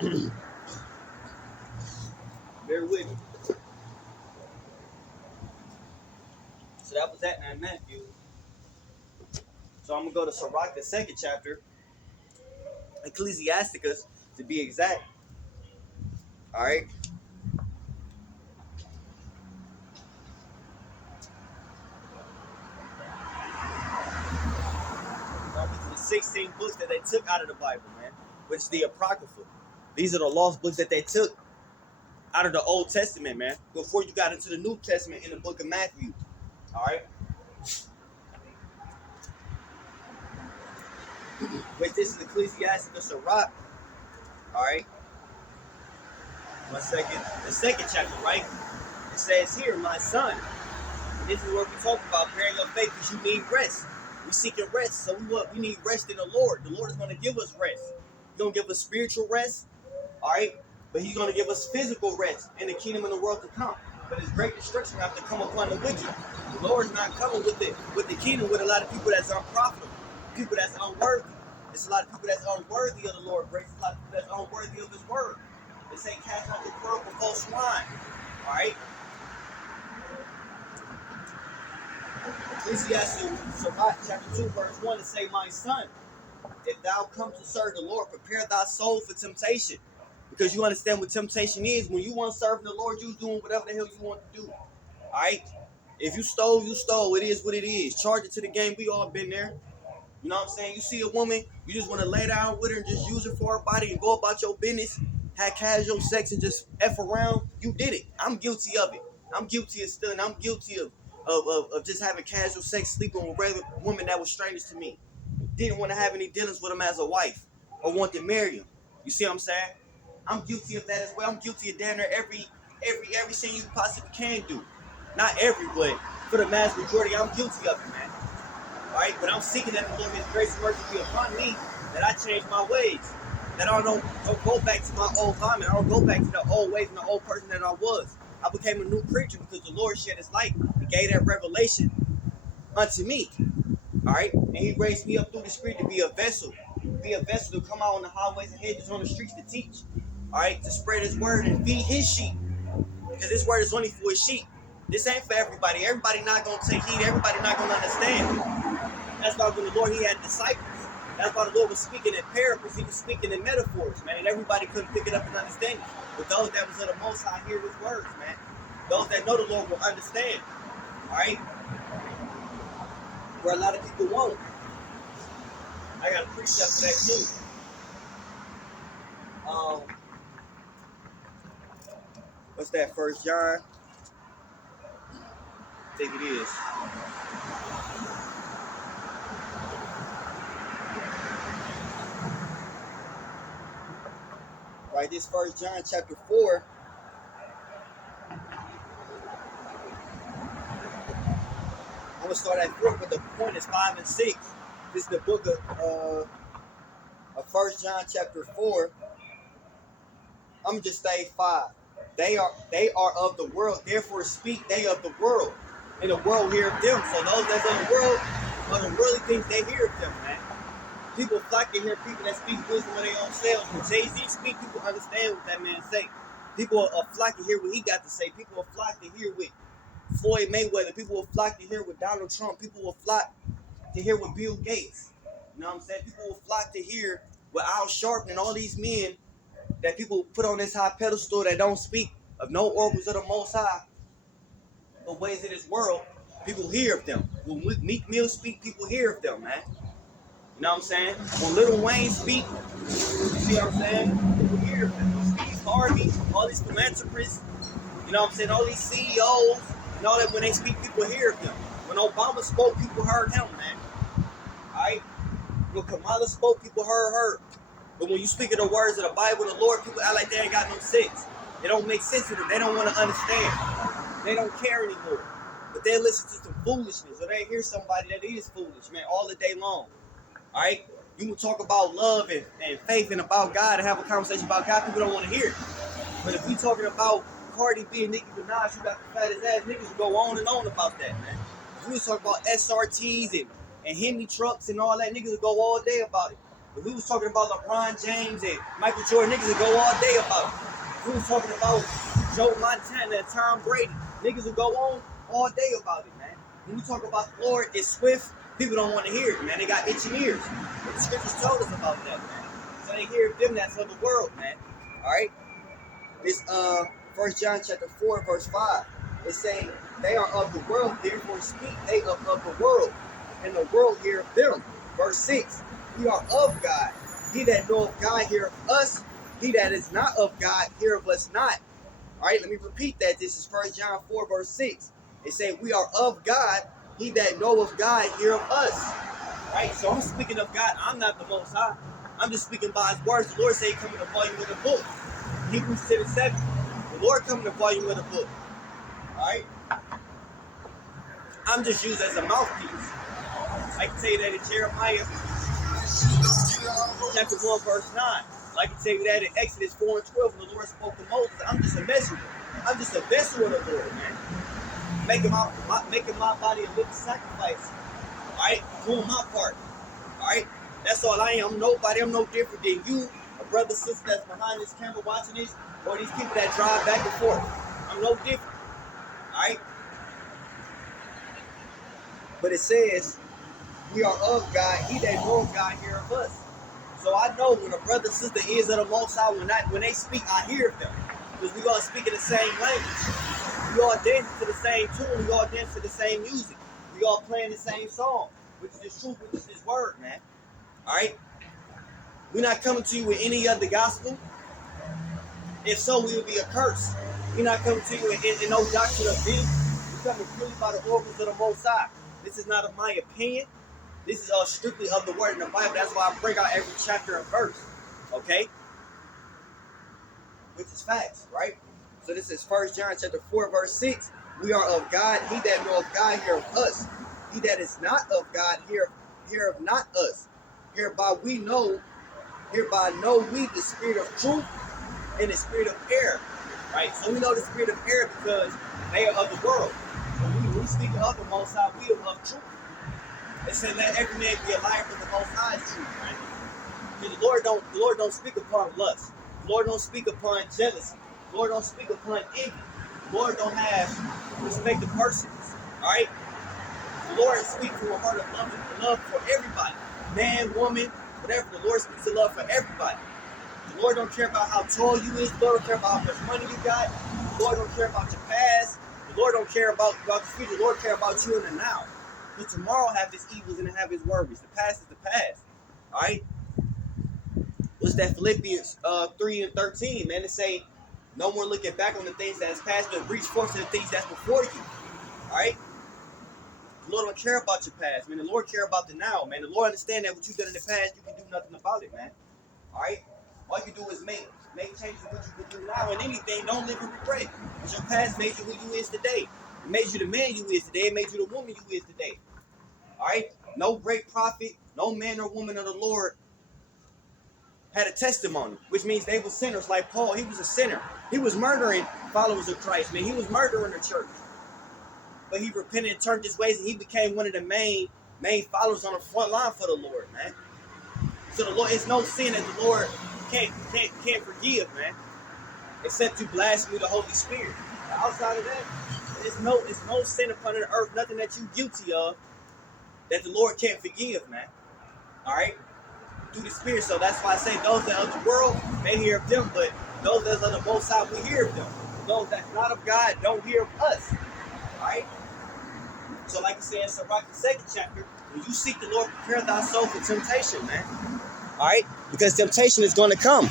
Bear with me. So that was that in Matthew. So I'm gonna go to Sirach, the second chapter, Ecclesiasticus, to be exact. All right. The 16 books that they took out of the Bible, man, which is the Apocrypha. These are the lost books that they took out of the Old Testament, man, before you got into the New Testament in the book of Matthew. All right. Which this is Ecclesiasticus Sirach. All right. 1 second. The second chapter, right? It says here, my son. This is what we talk about, preparing your faith, because you need rest. We seeking rest, so we need rest in the Lord. The Lord is going to give us rest. He's going to give us spiritual rest, all right? But he's going to give us physical rest in the kingdom and the world to come. But his great destruction will have to come upon the wicked. The Lord's not coming with the kingdom with a lot of people that's unprofitable, people that's unworthy. There's a lot of people that's unworthy of the Lord's grace. There's a lot of people that's unworthy of his word. They say, cast out the pearl before swine, all right? Ecclesiastes chapter 2, verse 1, to say, my son, if thou come to serve the Lord, prepare thy soul for temptation. Because you understand what temptation is. When you want to serve the Lord, you're doing whatever the hell you want to do. Alright? If you stole, you stole. It is what it is. Charge it to the game. We all been there. You know what I'm saying? You see a woman, you just want to lay down with her and just use her for her body and go about your business, have casual sex and just F around. You did it. I'm guilty of it. I'm guilty of stealing. I'm guilty of just having casual sex, sleeping with regular women that were strangers to me. Didn't want to have any dealings with them as a wife or want to marry them. You see what I'm saying? I'm guilty of that as well. I'm guilty of damn near everything you possibly can do. Not every, but for the mass majority, I'm guilty of it, man. All right, but I'm seeking that the Lord, His grace and mercy be upon me, that I change my ways, that I don't go back to my old vomit. I don't go back to the old ways and the old person that I was. I became a new creature because the Lord shed His light and gave that revelation unto me. All right, and He raised me up through the Spirit to be a vessel to come out on the highways and hedges on the streets to teach. All right, to spread His word and feed His sheep, because His word is only for His sheep. This ain't for everybody. Everybody not gonna take heed. Everybody not gonna understand. That's why when the Lord, He had disciples. That's why the Lord was speaking in parables. He was speaking in metaphors, man. And everybody couldn't pick it up and understand it. But those that was of the Most High hear His words, man. Those that know the Lord will understand. All right? Where a lot of people won't. I got a precept for that too. What's that? 1 John? I think it is. Right, this 1 John chapter 4. I'm gonna start at 4, but the point is 5 and 6. This is the book of 1 John chapter 4. I'm gonna just say 5. They are of the world, therefore speak they of the world, and the world hear of them. So those that's of the world, are the worldly things, they hear of them, man. People flock to hear people that speak wisdom of their own selves. When Jay-Z speak, people understand what that man say. People are flock to hear what he got to say. People will flock to hear what Floyd Mayweather. People will flock to hear what Donald Trump. People will flock to hear what Bill Gates. You know what I'm saying? People will flock to hear what Al Sharpton and all these men that people put on this high pedestal that don't speak of no oracles of the Most High, but ways of this world. People hear of them. When Meek Mill speak, people hear of them, man. You know what I'm saying? When Lil Wayne speak, you see what I'm saying? People hear of them. Steve Harvey, all these philanthropists, you know what I'm saying? All these CEOs, and all that, when they speak, people hear of them. When Obama spoke, people heard him, man. Alright? When Kamala spoke, people heard her. But when you speak of the words of the Bible, the Lord, people act like they ain't got no sense. It don't make sense to them. They don't want to understand. They don't care anymore. But they listen to some foolishness, or they hear somebody that is foolish, man, all the day long. All right? You can talk about love and faith and about God and have a conversation about God. People don't want to hear it. But if we talking about Cardi B and Nicki Minaj, you got the fattest ass niggas go on and on about that, man. If we was talking about SRTs and Hemi trucks and all that, niggas would go all day about it. If we was talking about LeBron James and Michael Jordan, niggas would go all day about it. If we was talking about Joe Montana and Tom Brady, niggas would go on all day about it, man. When we talk about the Lord is swift, people don't want to hear it, man. They got itching ears. But the scriptures told us about that, man. So they hear them, that's of the world, man. Alright? This 1 John chapter 4, verse 5. It's saying they are of the world, therefore speak they of the world, and the world heareth them. Verse 6. We are of God. He that knoweth God heareth us. He that is not of God heareth us not. Alright, let me repeat that. This is 1 John 4, verse 6. It says, we are of God. He that knoweth God heareth us. Right? So I'm speaking of God. I'm not the Most High. I'm just speaking by His words. The Lord say He come in the volume of the book. Hebrews 10:7. The Lord come in the volume of the book. Alright? I'm just used as a mouthpiece. I can tell you that in Jeremiah chapter 1, verse 9. I can tell you that in Exodus 4 and 12 when the Lord spoke to Moses. I'm just a messenger. I'm just a vessel of the Lord, man. Making my body a living sacrifice. Alright? Doing my part. Alright? That's all I am. I'm nobody. I'm no different than you, a brother, sister that's behind this camera watching this, or these people that drive back and forth. I'm no different. Alright? But it says, we are of God. He that knoweth God heareth us. So I know when a brother, sister is of the Most High, when they speak, I hear them. Because we all speak in the same language. We all dance to the same tune. We all dance to the same music. We all playing the same song, which is the truth, which is His word, man. Alright? We're not coming to you with any other gospel. If so, we would be a curse. We're not coming to you in no doctrine of being. We're coming purely by the oracles of the Most High. This is not of my opinion. This is strictly of the word in the Bible. That's why I break out every chapter and verse. Okay? Which is facts, right? So this is 1 John chapter 4, verse 6. We are of God. He that knoweth God heareth us. He that is not of God heareth not us. Hereby know we the spirit of truth and the spirit of error. Right? So we know the spirit of error because they are of the world. When we speak of the Most High, we are of truth. It said, let every man be a liar, but the Most High is truth, right? Because the Lord don't speak upon lust. The Lord don't speak upon jealousy. The Lord don't speak upon envy. The Lord don't have respect of persons, all right? The Lord speaks from a heart of love for everybody. Man, woman, whatever. The Lord speaks of love for everybody. The Lord don't care about how tall you is. The Lord don't care about how much money you got. The Lord don't care about your past. The Lord don't care about the future. The Lord care about you in the now. Because tomorrow have His evils and have His worries. The past is the past. All right? What's that? Philippians 3 and 13, man. It say, no more looking back on the things that's past, but reach forth to the things that's before you. All right? The Lord don't care about your past, man. The Lord care about the now, man. The Lord understand that what you've done in the past, you can do nothing about it, man. All right? All you can do is make changes in what you can do now, and anything, don't live in regret. Because your past made you who you is today. It made you the man you is today. It made you the woman you is today. All right? No great prophet, no man or woman of the Lord had a testimony, which means they were sinners like Paul. He was a sinner. He was murdering followers of Christ, man. He was murdering the church. But he repented and turned his ways, and he became one of the main followers on the front line for the Lord, man. So the Lord, it's no sin that the Lord can't forgive, man. Except you blaspheme the Holy Spirit. Outside of that, it's no sin upon the earth, nothing that you guilty of that the Lord can't forgive, man. All right? Through the Spirit. So that's why I say those that are of the world may hear of them, but those that are of the Most High, we hear of them. Those that's not of God don't hear of us. All right? So like I said in Sirach, the 2nd chapter, when you seek the Lord, prepare thy soul for temptation, man. All right? Because temptation is going to come.